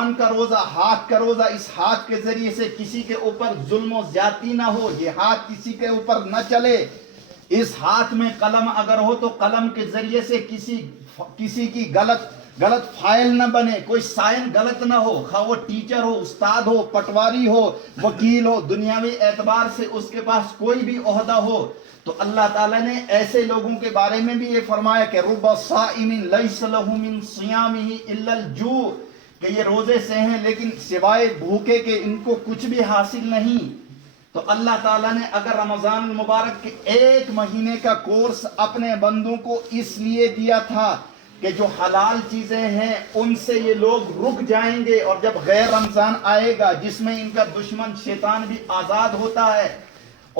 زبان کا روزہ، ہاتھ کا روزہ، اس ہاتھ کے ذریعے سے کسی کے اوپر ظلم و زیادتی نہ ہو، یہ ہاتھ کسی کے اوپر نہ چلے. اس ہاتھ میں قلم اگر ہو تو قلم کے ذریعے سے کسی کی غلط فائل نہ بنے، کوئی سائن غلط نہ ہو، خواہ وہ ٹیچر ہو، استاد ہو، پٹواری ہو، وکیل ہو، دنیاوی اعتبار سے اس کے پاس کوئی بھی عہدہ ہو. تو اللہ تعالیٰ نے ایسے لوگوں کے بارے میں بھی یہ فرمایا کہ رب صائم لیس لہ من صیامہ الا الجوع، کہ یہ روزے سے ہیں لیکن سوائے بھوکے کے ان کو کچھ بھی حاصل نہیں. تو اللہ تعالیٰ نے اگر رمضان المبارک کے ایک مہینے کا کورس اپنے بندوں کو اس لیے دیا تھا کہ جو حلال چیزیں ہیں ان سے یہ لوگ رک جائیں گے، اور جب غیر رمضان آئے گا جس میں ان کا دشمن شیطان بھی آزاد ہوتا ہے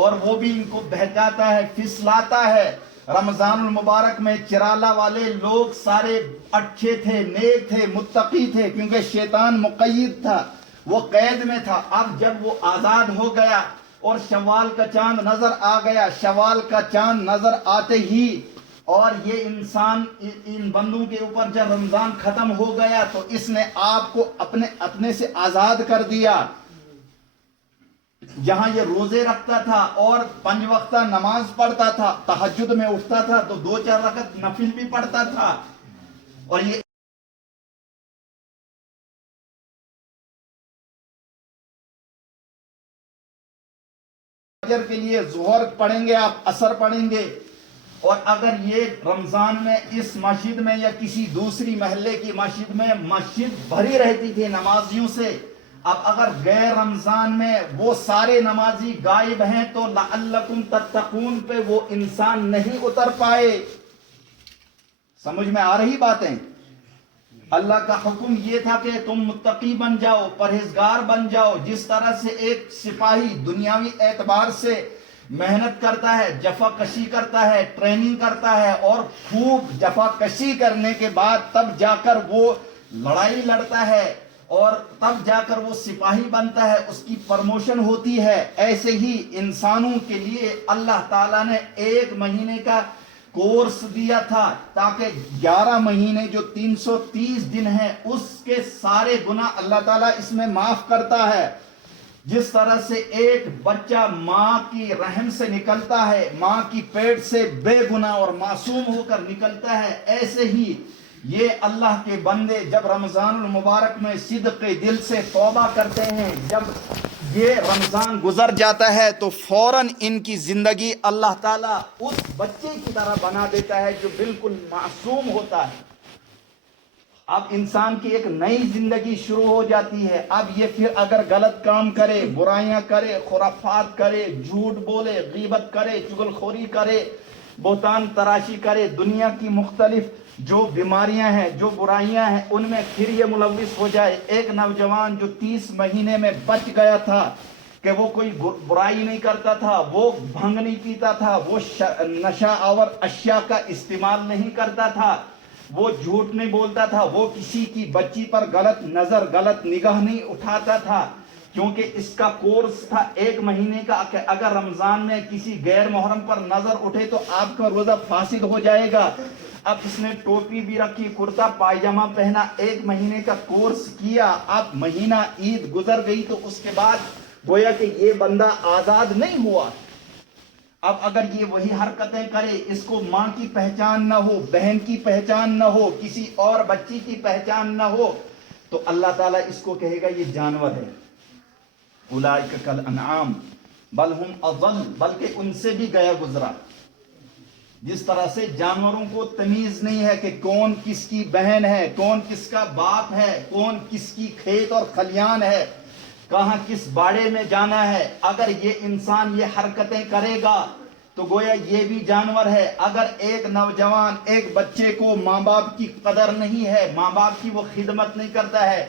اور وہ بھی ان کو بہکاتا ہے، پھسلاتا ہے. رمضان المبارک میں چرالا والے لوگ سارے اچھے تھے، نیک تھے، متقی تھے، کیونکہ شیطان مقید تھا، وہ قید میں تھا. اب جب وہ آزاد ہو گیا اور شوال کا چاند نظر آ گیا، شوال کا چاند نظر آتے ہی اور یہ انسان ان بندوں کے اوپر جب رمضان ختم ہو گیا تو اس نے آپ کو اپنے سے آزاد کر دیا. جہاں یہ روزے رکھتا تھا اور 5 وقتہ نماز پڑھتا تھا، تہجد میں اٹھتا تھا تو 2-4 رکعت نفل بھی پڑھتا تھا، اور یہ فجر کے لیے ظہر پڑھیں گے، آپ عصر پڑھیں گے. اور اگر یہ رمضان میں اس مسجد میں یا کسی دوسری محلے کی مسجد میں مسجد بھری رہتی تھی نمازیوں سے، اب اگر غیر رمضان میں وہ سارے نمازی غائب ہیں تو لعلکم تتقون پہ وہ انسان نہیں اتر پائے. سمجھ میں آ رہی باتیں؟ اللہ کا حکم یہ تھا کہ تم متقی بن جاؤ، پرہیزگار بن جاؤ. جس طرح سے ایک سپاہی دنیاوی اعتبار سے محنت کرتا ہے، جفا کشی کرتا ہے، ٹریننگ کرتا ہے، اور خوب جفا کشی کرنے کے بعد تب جا کر وہ لڑائی لڑتا ہے اور تب جا کر وہ سپاہی بنتا ہے، اس کی پرموشن ہوتی ہے، ایسے ہی انسانوں کے لیے اللہ تعالیٰ نے 1 مہینے کا کورس دیا تھا تاکہ 11 مہینے جو 330 دن ہیں اس کے سارے گناہ اللہ تعالیٰ اس میں معاف کرتا ہے. جس طرح سے ایک بچہ ماں کی رحم سے نکلتا ہے، ماں کی پیٹ سے بے گناہ اور معصوم ہو کر نکلتا ہے، ایسے ہی یہ اللہ کے بندے جب رمضان المبارک میں صدق دل سے توبہ کرتے ہیں، جب یہ رمضان گزر جاتا ہے تو فوراً ان کی زندگی اللہ تعالیٰ اس بچے کی طرح بنا دیتا ہے جو بالکل معصوم ہوتا ہے. اب انسان کی ایک نئی زندگی شروع ہو جاتی ہے. اب یہ پھر اگر غلط کام کرے، برائیاں کرے، خرافات کرے، جھوٹ بولے، غیبت کرے، چغلخوری کرے، بہتان تراشی کرے، دنیا کی مختلف جو بیماریاں ہیں، جو برائیاں ہیں ان میں پھر یہ ملوث ہو جائے. ایک نوجوان جو 30 مہینے میں بچ گیا تھا کہ وہ کوئی برائی نہیں کرتا تھا، وہ بھنگ نہیں پیتا تھا، وہ نشہ آور اشیاء کا استعمال نہیں کرتا تھا، وہ جھوٹ نہیں بولتا تھا، وہ کسی کی بچی پر غلط نظر، غلط نگاہ نہیں اٹھاتا تھا، کیونکہ اس کا کورس تھا 1 مہینے کا کہ اگر رمضان میں کسی غیر محرم پر نظر اٹھے تو آپ کا روزہ فاسد ہو جائے گا. اب اس نے ٹوپی بھی رکھی، کرتا پائجامہ پہنا، 1 مہینے کا کورس کیا. اب مہینہ عید گزر گئی تو اس کے بعد گویا کہ یہ بندہ آزاد نہیں ہوا. اب اگر یہ وہی حرکتیں کرے، اس کو ماں کی پہچان نہ ہو، بہن کی پہچان نہ ہو، کسی اور بچی کی پہچان نہ ہو، تو اللہ تعالیٰ اس کو کہے گا یہ جانور ہے. اولئک کالانعام بل ہم اضل، بلکہ ان سے بھی گیا گزرا. جس طرح سے جانوروں کو تمیز نہیں ہے کہ کون کس کی بہن ہے، کون کس کا باپ ہے، کون کس کی کھیت اور کھلیان ہے، کہاں کس باڑے میں جانا ہے. اگر یہ انسان یہ حرکتیں کرے گا تو گویا یہ بھی جانور ہے. اگر ایک نوجوان ایک بچے کو ماں باپ کی قدر نہیں ہے، ماں باپ کی وہ خدمت نہیں کرتا ہے،